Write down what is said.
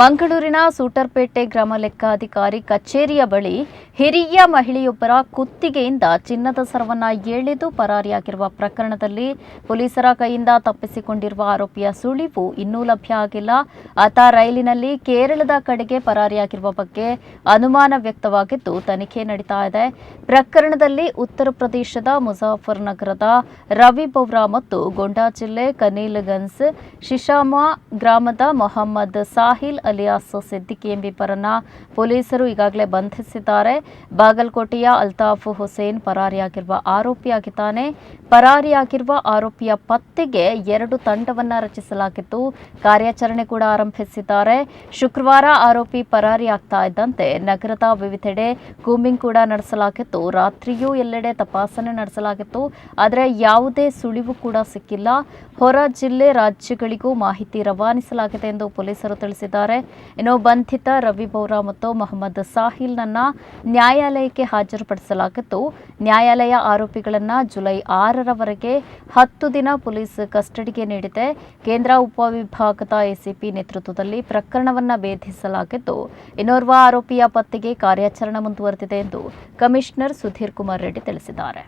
ಮಂಗಳೂರಿನ ಸೂಟರ್ಪೇಟೆ ಗ್ರಾಮ ಲೆಕ್ಕಾಧಿಕಾರಿ ಕಚೇರಿಯ ಬಳಿ ಹಿರಿಯ ಮಹಿಳೆಯೊಬ್ಬರ ಕುತ್ತಿಗೆಯಿಂದ ಚಿನ್ನದ ಸರವನ್ನ ಎಳೆದು ಪರಾರಿಯಾಗಿರುವ ಪ್ರಕರಣದಲ್ಲಿ ಪೊಲೀಸರ ಕೈಯಿಂದ ತಪ್ಪಿಸಿಕೊಂಡಿರುವ ಆರೋಪಿಯ ಸುಳಿವು ಇನ್ನೂ ಲಭ್ಯ ಆಗಿಲ್ಲ. ಆತ ರೈಲಿನಲ್ಲಿ ಕೇರಳದ ಕಡೆಗೆ ಪರಾರಿಯಾಗಿರುವ ಬಗ್ಗೆ ಅನುಮಾನ ವ್ಯಕ್ತವಾಗಿದ್ದು ತನಿಖೆ ನಡೀತಾ ಇದೆ. ಪ್ರಕರಣದಲ್ಲಿ ಉತ್ತರ ಪ್ರದೇಶದ ಮುಜಾಫರ್ನಗರದ ರವಿ ಬೌರಾ ಮತ್ತು ಗೊಂಡಾ ಜಿಲ್ಲೆ ಕನೀಲ್ಗಂಜ್ ಶಿಶಾಮಾ ಗ್ರಾಮದ ಮೊಹಮ್ಮದ್ ಸಾಹಿಲ್ ಅಲಿಯಾಸ್ ಸಿದ್ದಿಕಿ ಎಂಬಿಬ್ಬರನ್ನ ಪೊಲೀಸರು ಈಗಾಗಲೇ ಬಂಧಿಸಿದ್ದಾರೆ. ಬಾಗಲಕೋಟೆಯ ಅಲ್ತಾಫ್ ಹುಸೇನ್ ಪರಾರಿಯಾಗಿರುವ ಆರೋಪಿಯಾಗಿದ್ದಾನೆ. ಪರಾರಿಯಾಗಿರುವ ಆರೋಪಿಯ ಪತ್ತೆಗೆ 2 ತಂಡವನ್ನ ರಚಿಸಲಾಗಿದ್ದು ಕಾರ್ಯಾಚರಣೆ ಕೂಡ ಆರಂಭಿಸಿದ್ದಾರೆ. ಶುಕ್ರವಾರ ಆರೋಪಿ ಪರಾರಿಯಾಗ್ತಾ ಇದ್ದಂತೆ ನಗರದ ವಿವಿಧೆಡೆ ಕೂಂಬಿಂಗ್ ಕೂಡ ನಡೆಸಲಾಗಿತ್ತು. ರಾತ್ರಿಯೂ ಎಲ್ಲೆಡೆ ತಪಾಸಣೆ ನಡೆಸಲಾಗಿತ್ತು. ಆದರೆ ಯಾವುದೇ ಸುಳಿವು ಕೂಡ ಸಿಕ್ಕಿಲ್ಲ. ಹೊರ ಜಿಲ್ಲೆ ರಾಜ್ಯಗಳಿಗೂ ಮಾಹಿತಿ ರವಾನಿಸಲಾಗಿದೆ ಎಂದು ಪೊಲೀಸರು ತಿಳಿಸಿದ್ದಾರೆ. ಇನ್ನು ಬಂಧಿತ ರವಿ ಬೌರಾ ಮತ್ತು ಮೊಹಮ್ಮದ್ ಸಾಹಿಲ್ನನ್ನ ನ್ಯಾಯಾಲಯಕ್ಕೆ ಹಾಜರುಪಡಿಸಲಾಗಿದ್ದು ನ್ಯಾಯಾಲಯ ಆರೋಪಿಗಳನ್ನು ಜುಲೈ 6ರವರೆಗೆ 10 ದಿನ ಪೊಲೀಸ್ ಕಸ್ಟಡಿಗೆ ನೀಡಿದೆ. ಕೇಂದ್ರ ಉಪವಿಭಾಗದ ಎಸಿಪಿ ನೇತೃತ್ವದಲ್ಲಿ ಪ್ರಕರಣವನ್ನು ಭೇದಿಸಲಾಗಿದ್ದು ಇನ್ನೋರ್ವ ಆರೋಪಿಯ ಪತ್ತೆಗೆ ಕಾರ್ಯಾಚರಣೆ ಮುಂದುವರೆದಿದೆ ಎಂದು ಕಮಿಷನರ್ ಸುಧೀರ್ ಕುಮಾರ್ ರೆಡ್ಡಿ ತಿಳಿಸಿದ್ದಾರೆ.